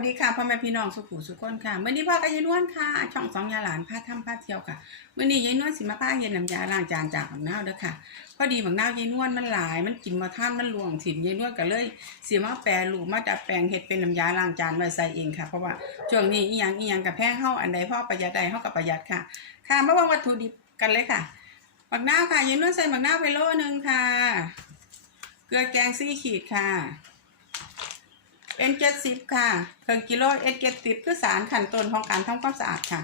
วัสดีค่ะพ่อแม่พี่น้องสุขุสุขคนค่ะเมื่อนี้พ่อกับยายนวลค่ะ ช่องสองยาหลานพาทำพาเที่ยวค่ะเมื่อนี้ยายนวลสิมาพาเย็นน้ำยาล้างจานจากบักนาวเด้อค่ะพอดีบักนายายนวลมันหลาย มันกินมาท่านมันหลวงถิ่นยายนวลก็เลยเสียมาแปรรูปมาดัดแปลงเฮ็ดเป็นน้ำยาล้างจานไว้ใส่เองค่ะเพราะว่าช่วงนี้อีหยังอีหยังกับแพงเฮาอันใดพ่อประหยัดใดเฮากับประหยัดค่ะ ค่ะมาว่าวัตถุดิบกันเลยค่ะบักนาค่ะยายนวลใส่บักนาไปโลนึงค่ะ เกลือแกงซี่ขีดค่ะ เป็นเจ็ดสิบค่ะเครื่องกิโลเอ็ดเจ็ดสิบคือสารขั้นต้นของการทำความสะอาดค่ะ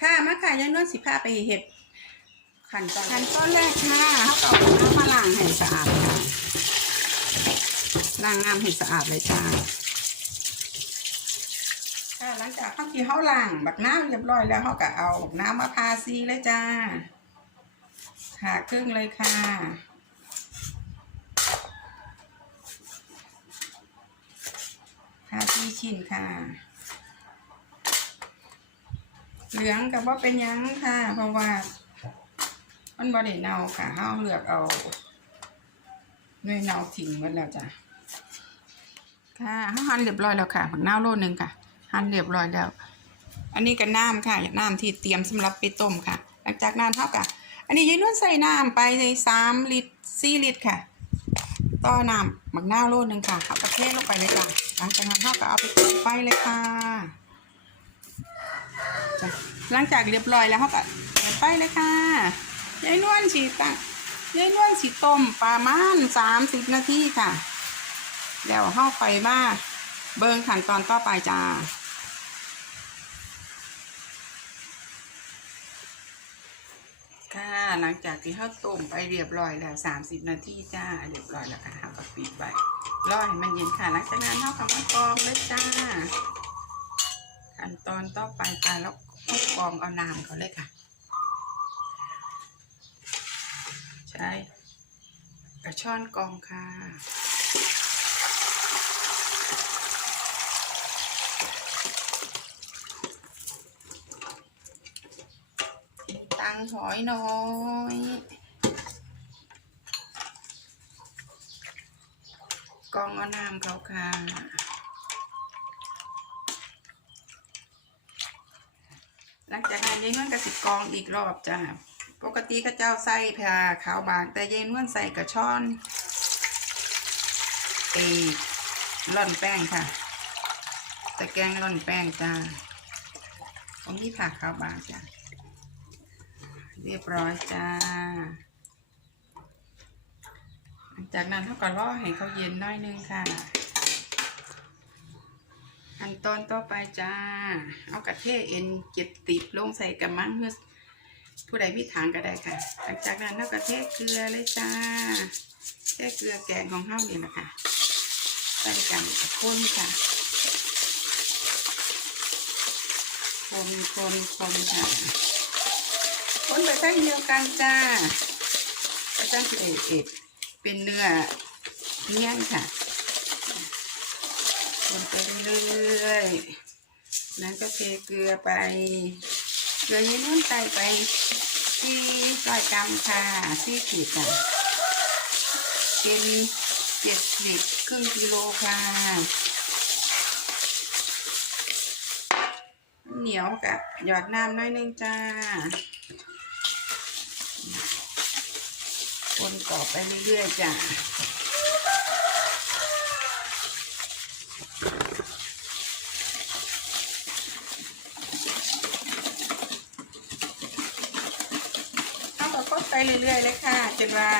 ค่ะมาค่ะยายนวลสิพาไปเห็ดขั้นตอนขั้นตอนแรกค่ะเขาเอาน้ำมาล้างให้สะอาดค่ะล้างน้ำให้สะอาดเลยจ้าค่ะหลังจากเขาที่เขาล้างบักน้ำเรียบร้อยแล้วเขาก็เอาน้ำมาพาซีเลยจ้าค่ะครึ่งเลยค่ะ ห้าที่ ชิ้นค่ะ เหลืองกับว่าเป็นยังค่ะ เพราะว่า มันบริเนาค่ะเฮาเลือกเอาเนยเนาทิ้งไว้แล้วจ้ะค่ะเฮาหั่นเรียบร้อยแล้วค่ะผักเน่าโลนึงค่ะ หั่นเรียบร้อยแล้ว อันนี้ก็น้ำค่ะน้ำที่เตรียมสำหรับไปต้มค่ะ หลังจากนั้นเท่ากับอันนี้ยายนวลใส่น้ำไปในสามลิตรสี่ลิตรค่ะ ต่อน้ำหมักหน้าโลนึงค่ะเอาประเทศลงไปเลยจ้ะหลังจากนั้นเราก็เอาไปจุดไฟเลยค่ะจ้ะหลังจากเรียบร้อยแล้วเขาก็เปิดไฟเลยค่ะยายนวลสีตั้งยายนวลสีต้มประมาณสามสิบนาทีค่ะเดี๋ยวเข้าไฟมาเบิ้งขั้นตอนต่อไปจ้า ค่ะ หลังจากที่เขาต้มไปเรียบร้อยแล้วสามสิบนาทีจ้า เรียบร้อยแล้วค่ะเขาก็ปิดไว้รอให้มันเย็นค่ะ หลังจากนั้นเขาก็มากรองเลยจ้า ขั้นตอนต่อไปจ้าแล้วก็กรองเอาน้ำเขาเลยค่ะ ใช้กระชอนกรองค่ะ ตังหอยน้อยกองเอาน้ำเขาค่ะหลังจากนั้นยายนวลกระสิกรองอีกรอบจ้าปกติก็เจ้าใส่ผ่าขาวบางแต่ยายนวลใส่กระช่อนเอล่อนแป้งค่ะตะแกรงล่อนแป้งจ้าผมนี่ผ่าขาวบางจ้า เรียบร้อยจ้าหลังจากนั้นเขาก็รอให้เขาเย็นน้อยนึงค่ะขั้นตอนต่อไปจ้า เอากระเทเอ็นเจ็ดติบลงใส่กระมังเพื่อผู้ใดมีทางก็ได้ค่ะ หลังจากนั้นเอากระเทเกลือเลยจ้าเทเกลือแกงของเฮานี่แหละค่ะใส่กันคนค่ะคนคนคนค่ะ ไปใส่เดียวกันจ้าอาจารย์เอ็ดเอ็ดเป็นเนื้อเงี้ยค่ะคนไปเรื่อยๆนั้นก็เทเกลือไป เกลือยี่นุ่นใส่ไปที่ร้อยกรัมค่ะที่ขีดค่ะเป็นเจ็ดสิบครึ่งกิโลค่ะ เหนียวกับหยอดน้ำน้อยนึงจ้า คนกรอบไปเรื่อยๆจ้าเขาก็ไปเรื่อยๆเลยค่ะจนว่า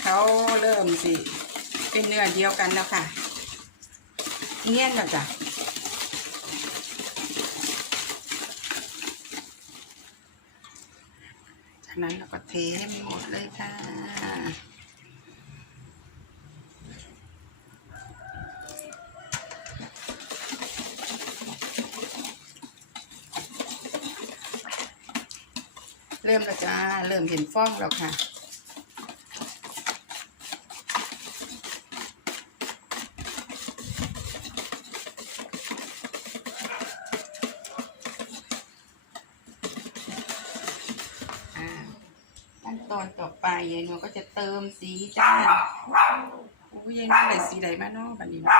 เขาเริ่มสิ เป็นเนื้อเดียวกันแล้วค่ะเงี้ยนแล้วจ้ะจาก นั้นเราก็เทให้มันหมดเลยค่ะ เริ่มแล้วจ้า เริ่มเห็นฟองแล้วค่ะ ตอนต่อไปยายนวลก็จะเติมสีจ้าอู้ยังได้สีไหนมาเนาะแบันี้นะ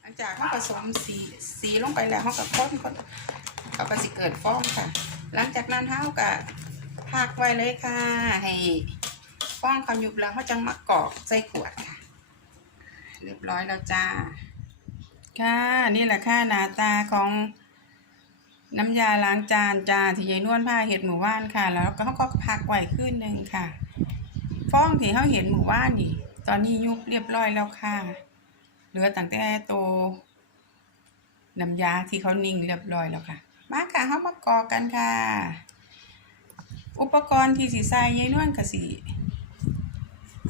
หลังจากเขาผสมสีสีลงไปแล้วเขากับค้นเขาก็สิเกิดฟองค่ะ หลังจากนั้นเขากับพักไว้เลยค่ะ ให้ฟองเขาหยุบแล้วเขาจังมากรอกใส่ขวดค่ะ เรียบร้อยแล้วจ้า ค่ะ นี่แหละค่ะหน้าตาของน้ำยาล้างจานจ้าที่ยายนวลผ้าเห็ดหมู่บ้านค่ะ แล้วก็เขาก็พักไว้ขึ้นหนึ่งค่ะฟ้องที่เขาเห็นหมู่บ้านนี่ ตอนนี้ยุบเรียบร้อยแล้วค่ะ เหลือตั้งแต่ตัวน้ำยาที่เขานิ่งเรียบร้อยแล้วค่ะ มาค่ะเขามากอกกันค่ะ อุปกรณ์ที่สีใส่ยายนวลกับสี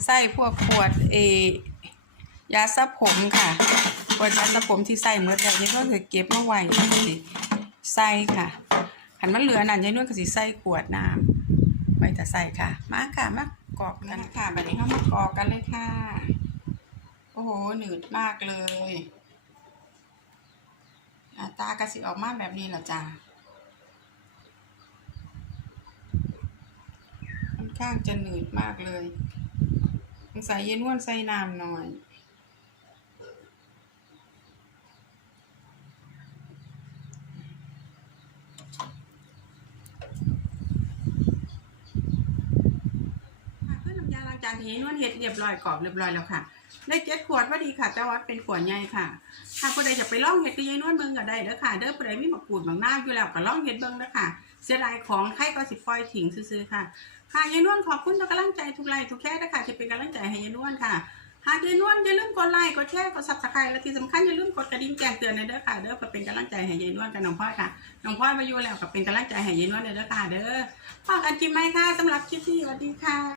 ใส่พวกขวดเอ ยาสระผมค่ะขวดยาสระผมที่ใส่เมื่อแล้วยายนวลก็เก็บมาไว้สิใส่ค่ะหันมันเหลือนั่นยายนวลก็สิใส่ขวดน้ำไว้แต่ใส่ค่ะ มาค่ะมากรอกกันค่ะแบบนี้เขามากรอกกันเลยค่ะ โอ้โหหนืดมากเลยหน้าตากระสิออกมาแบบนี้แหละจ้าค่อนข้างจะหนืดมากเลยสงสัยเย็นวนใส่น้ำหน่อย ค่ะเพื่อ น้ำยาล้างจานทีนวลเห็ดเรียบร้อยกรอบเรียบร้อยแล้วค่ะ ได้เจ็ดขวดพอดีค่ะ แต่ว่าเป็นขวดใหญ่ค่ะ ถ้าผู้ใดจะไปล่องเห็ดก็ยายนวลเบิ่งก็ได้เด้อค่ะ เด้อผู้ใดมีหมะกรูดบางหน้าอยู่แล้วก็ล่องเห็ดเบิ่งเด้อค่ะ เสียดายของใครก็สิปล่อยทิ้งซื่อๆค่ะ ค่ะยายนวลขอบคุณทุกกำลังใจทุกไลค์ทุกแค่นะคะที่เป็นกำลังใจให้ยายนวลค่ะหากยายนวลอย่าลืมกดไลค์กดแชร์กดซับสไครต์และที่สำคัญอย่าลืมกดกระดิ่งแจ้งเตือนในเด้อค่ะเด้อเพื่อเป็นกำลังใจให้ยายนวลกับน้องพ่อยค่ะน้องพ่อยมาอยู่แล้วก็เป็นกำลังใจให้ยายนวลในเด้อค่ะเด้อพอกันจิมไหมค่ะสำหรับคลิปนี้สวัสดีค่ะ